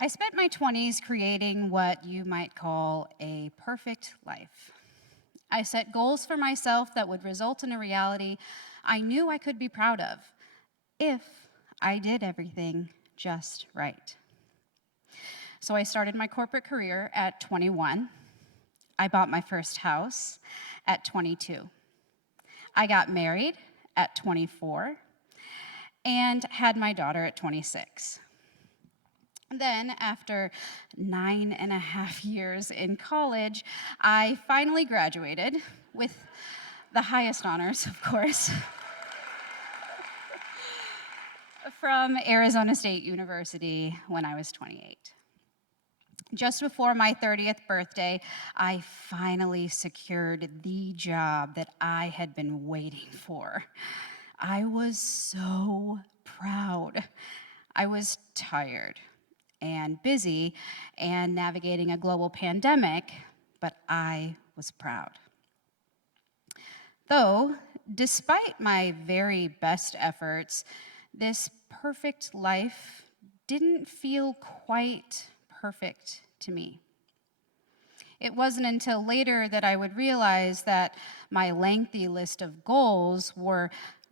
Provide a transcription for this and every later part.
I spent my 20s creating what you might call a perfect life. I set goals for myself that would result in a reality I knew I could be proud of if I did everything just right. So I started my corporate career at 21. I bought my first house at 22. I got married at 24 and had my daughter at 26. Then, after 9.5 years in college, I finally graduated with the highest honors, of course, from Arizona State University when I was 28. Just before my 30th birthday, I finally secured the job that I had been waiting for. I was so proud. I was tired and busy and navigating a global pandemic, but I was proud. Though, despite my very best efforts, this perfect life didn't feel quite perfect to me. It wasn't until later that I would realize that my lengthy list of goals were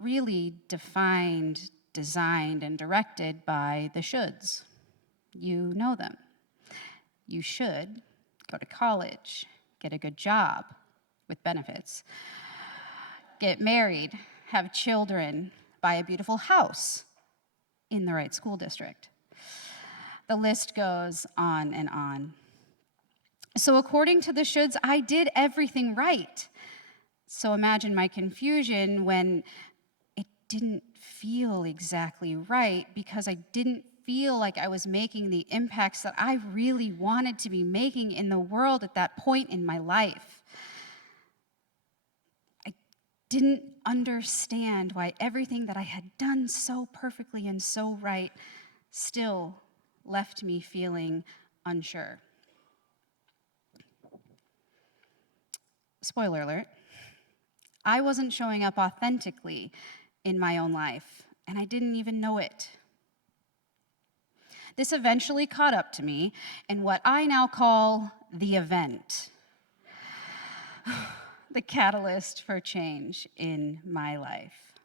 really defined, designed, and directed by the shoulds. You know them. You should go to college, get a good job with benefits, get married, have children, buy a beautiful house in the right school district. The list goes on and on. So according to the shoulds, I did everything right. So imagine my confusion when it didn't feel exactly right because I didn't feel like I was making the impacts that I really wanted to be making in the world at that point in my life. I didn't understand why everything that I had done so perfectly and so right still left me feeling unsure. Spoiler alert, I wasn't showing up authentically in my own life, and I didn't even know it. This eventually caught up to me in what I now call the event, the catalyst for change in my life.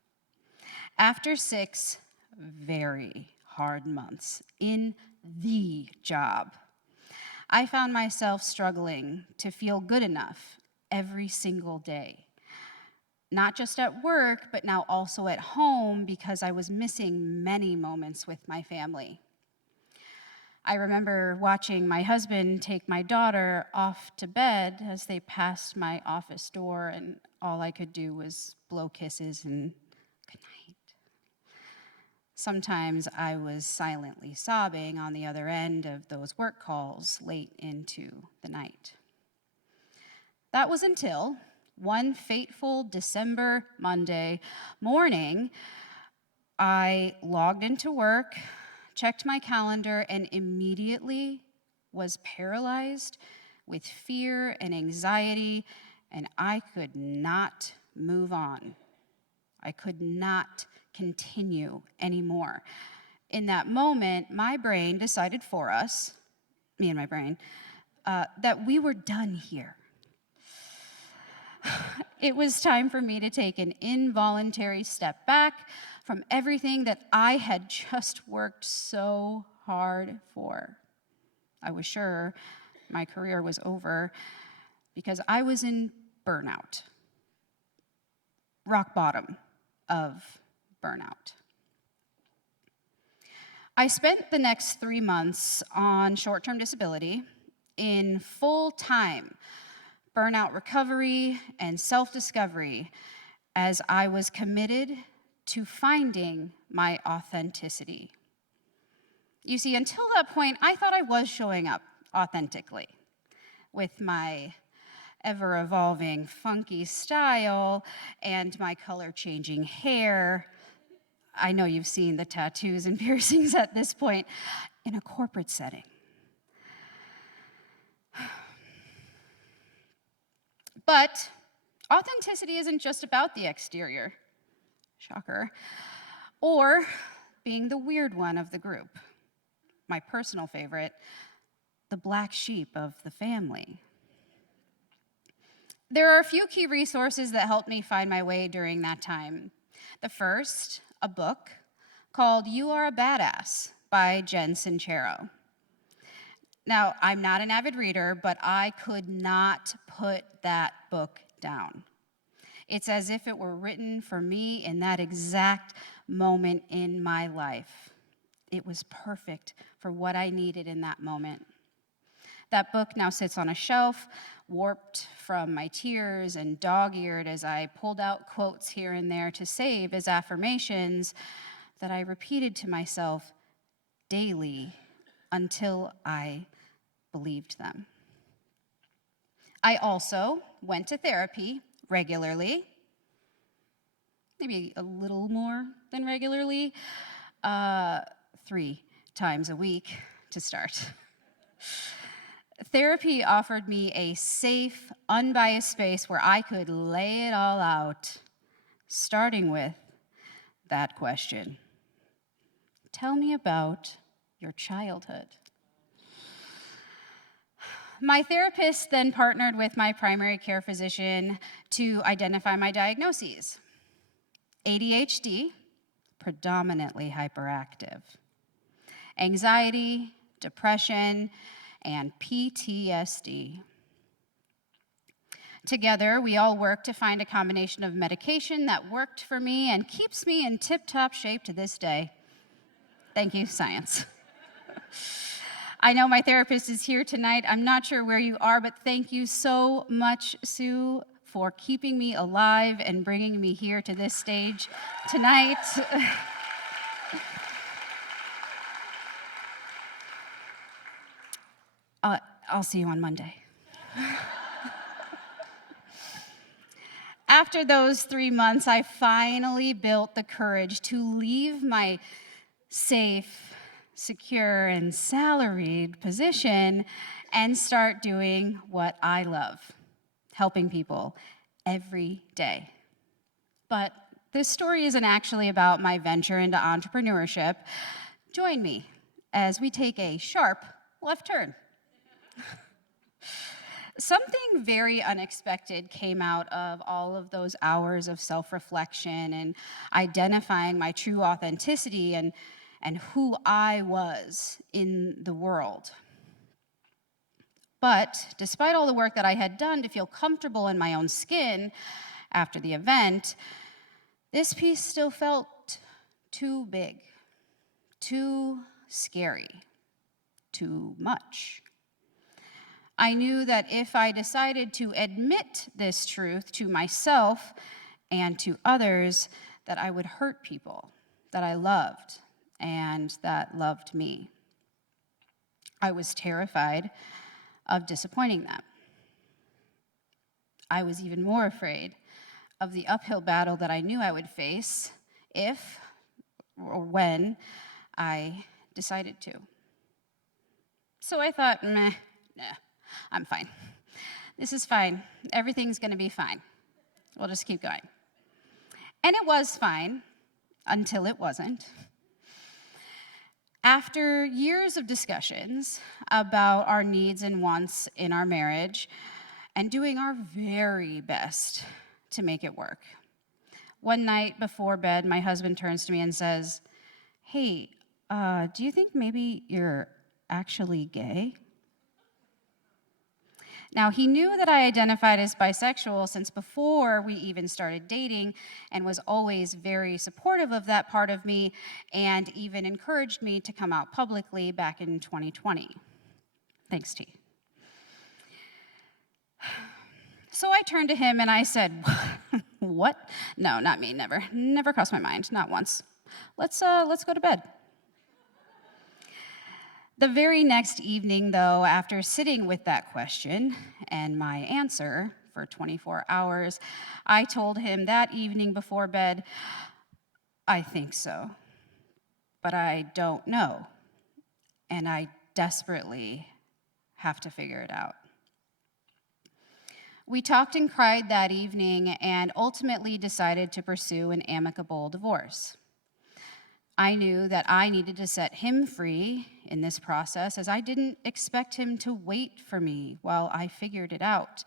After 6 very hard months in the job, I found myself struggling to feel good enough every single day. Not just at work, but now also at home because I was missing many moments with my family. I remember watching my husband take my daughter off to bed as they passed my office door, and all I could do was blow kisses and good night. Sometimes I was silently sobbing on the other end of those work calls late into the night. That was until one fateful December Monday morning, I logged into work, checked my calendar, and immediately was paralyzed with fear and anxiety, and I could not move on. I could not continue anymore. In that moment, my brain decided for us, me and my brain, that we were done here. It was time for me to take an involuntary step back from everything that I had just worked so hard for. I was sure my career was over because I was in burnout, rock bottom of burnout. I spent the next 3 months on short-term disability in full-time burnout recovery and self-discovery as I was committed to finding my authenticity. You see, until that point, I thought I was showing up authentically with my ever-evolving funky style and my color-changing hair. I know you've seen the tattoos and piercings at this point in a corporate setting. But authenticity isn't just about the exterior, shocker, or being the weird one of the group. my personal favorite, the black sheep of the family. There are a few key resources that helped me find my way during that time. The first, a book called You Are a Badass by Jen Sincero. Now, I'm not an avid reader, but I could not put that book down. It's as if it were written for me in that exact moment in my life. It was perfect for what I needed in that moment. That book now sits on a shelf, warped from my tears and dog-eared as I pulled out quotes here and there to save as affirmations that I repeated to myself daily until I believed them. I also went to therapy regularly, maybe a little more than regularly, 3 times a week to start. Therapy offered me a safe, unbiased space where I could lay it all out, starting with that question. Tell me about your childhood. My therapist then partnered with my primary care physician to identify my diagnoses. ADHD, predominantly hyperactive. Anxiety, depression, and PTSD. Together, we all worked to find a combination of medication that worked for me and keeps me in tip-top shape to this day. Thank you, science. I know my therapist is here tonight. I'm not sure where you are, but thank you so much, Sue, for keeping me alive and bringing me here to this stage tonight. I'll see you on Monday. After those 3 months, I finally built the courage to leave my safe, secure, and salaried position and start doing what I love, helping people every day. But this story isn't actually about my venture into entrepreneurship. Join me as we take a sharp left turn. Something very unexpected came out of all of those hours of self-reflection and identifying my true authenticity and who I was in the world. But despite all the work that I had done to feel comfortable in my own skin after the event, this piece still felt too big, too scary, too much. I knew that if I decided to admit this truth to myself and to others, that I would hurt people that I loved and that loved me. I was terrified of disappointing them. I was even more afraid of the uphill battle that I knew I would face if or when I decided to. So I thought, nah, I'm fine. This is fine. Everything's going to be fine. We'll just keep going. And it was fine until it wasn't. After years of discussions about our needs and wants in our marriage and doing our very best to make it work, one night before bed, my husband turns to me and says, "Hey, do you think maybe you're actually gay?" Now, he knew that I identified as bisexual since before we even started dating and was always very supportive of that part of me and even encouraged me to come out publicly back in 2020. Thanks, T. So I turned to him and I said, "What? No, not me, never. Never crossed my mind, not once. Let's go to bed." The very next evening, though, after sitting with that question and my answer for 24 hours, I told him that evening before bed, "I think so, but I don't know, and I desperately have to figure it out." We talked and cried that evening and ultimately decided to pursue an amicable divorce. I knew that I needed to set him free in this process, as I didn't expect him to wait for me while I figured it out.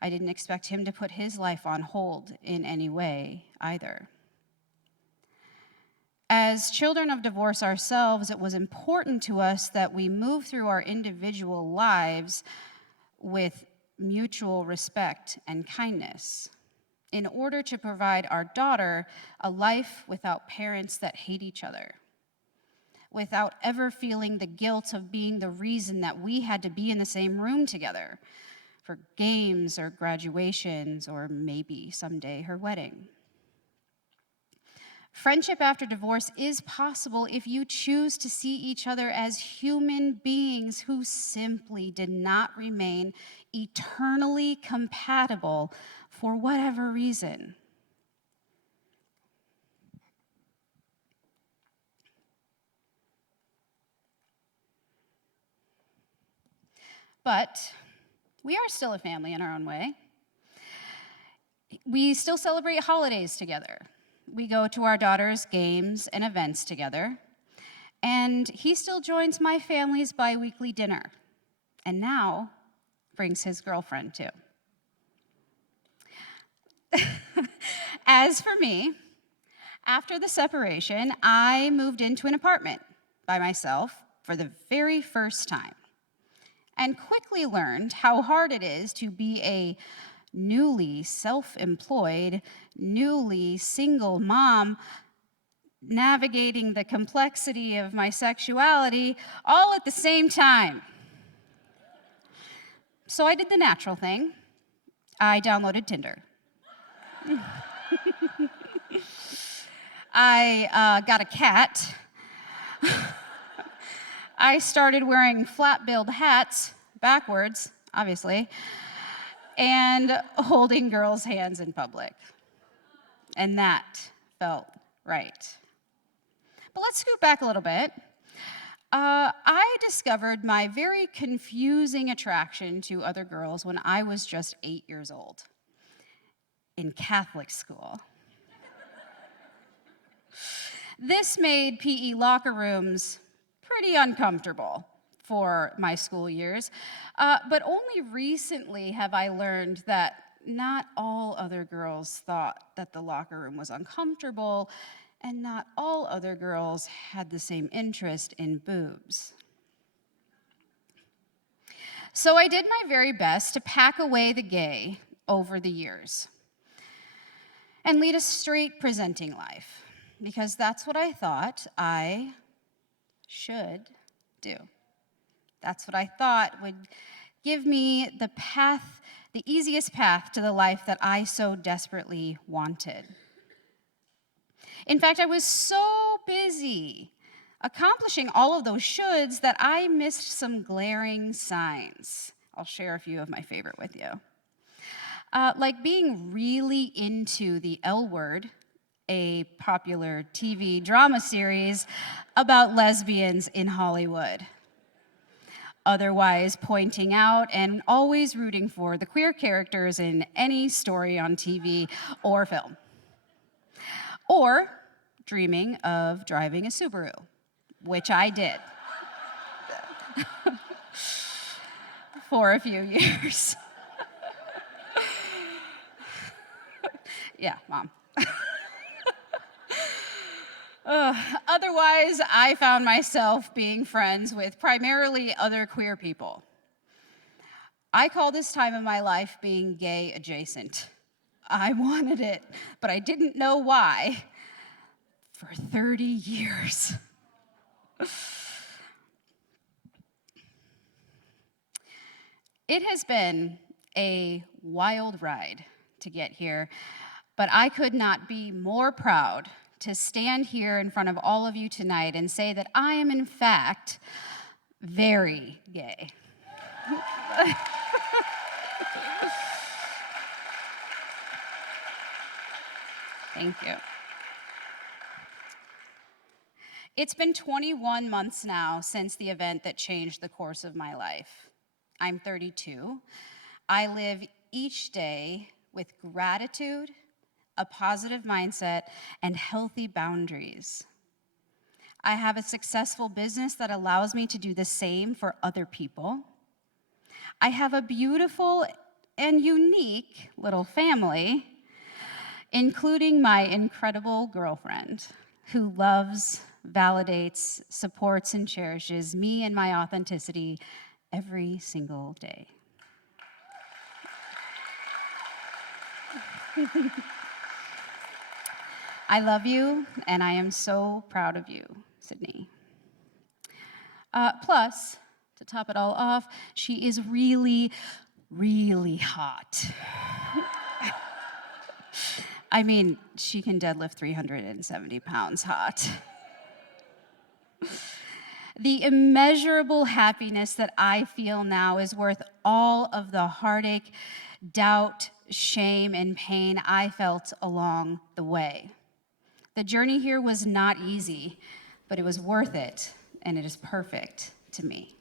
I didn't expect him to put his life on hold in any way either. As children of divorce ourselves, it was important to us that we move through our individual lives with mutual respect and kindness in order to provide our daughter a life without parents that hate each other, without ever feeling the guilt of being the reason that we had to be in the same room together for games or graduations or maybe someday her wedding. Friendship after divorce is possible if you choose to see each other as human beings who simply did not remain eternally compatible for whatever reason. But we are still a family in our own way. We still celebrate holidays together. We go to our daughter's games and events together. And he still joins my family's bi-weekly dinner. And now brings his girlfriend too. As for me, after the separation, I moved into an apartment by myself for the very first time and quickly learned how hard it is to be a newly self-employed, newly single mom, navigating the complexity of my sexuality all at the same time. So I did the natural thing. I downloaded Tinder. I got a cat. I started wearing flat-billed hats, backwards, obviously, and holding girls' hands in public. And that felt right. But let's scoot back a little bit. I discovered my very confusing attraction to other girls when I was just 8 years old in Catholic school. This made PE locker rooms pretty uncomfortable for my school years, but only recently have I learned that not all other girls thought that the locker room was uncomfortable, and not all other girls had the same interest in boobs. So I did my very best to pack away the gay over the years and lead a straight presenting life, because that's what I thought I should do. That's what I thought would give me the path, the easiest path to the life that I so desperately wanted. In fact, I was so busy accomplishing all of those shoulds that I missed some glaring signs. I'll share a few of my favorite with you. Like being really into the L Word, a popular TV drama series about lesbians in Hollywood. Otherwise pointing out and always rooting for the queer characters in any story on TV or film. Or dreaming of driving a Subaru, which I did for a few years. Yeah, Mom. Otherwise, I found myself being friends with primarily other queer people. I call this time of my life being gay adjacent. I wanted it, but I didn't know why for 30 years. It has been a wild ride to get here, but I could not be more proud to stand here in front of all of you tonight and say that I am, in fact, very gay. Thank you. It's been 21 months now since the event that changed the course of my life. I'm 32. I live each day with gratitude, a positive mindset, and healthy boundaries. I have a successful business that allows me to do the same for other people. I have a beautiful and unique little family, including my incredible girlfriend who loves, validates, supports, and cherishes me and my authenticity every single day. I love you, and I am so proud of you, Sydney. Plus, to top it all off, she is really, really hot. I mean, she can deadlift 370 pounds hot. The immeasurable happiness that I feel now is worth all of the heartache, doubt, shame, and pain I felt along the way. The journey here was not easy, but it was worth it, and it is perfect to me.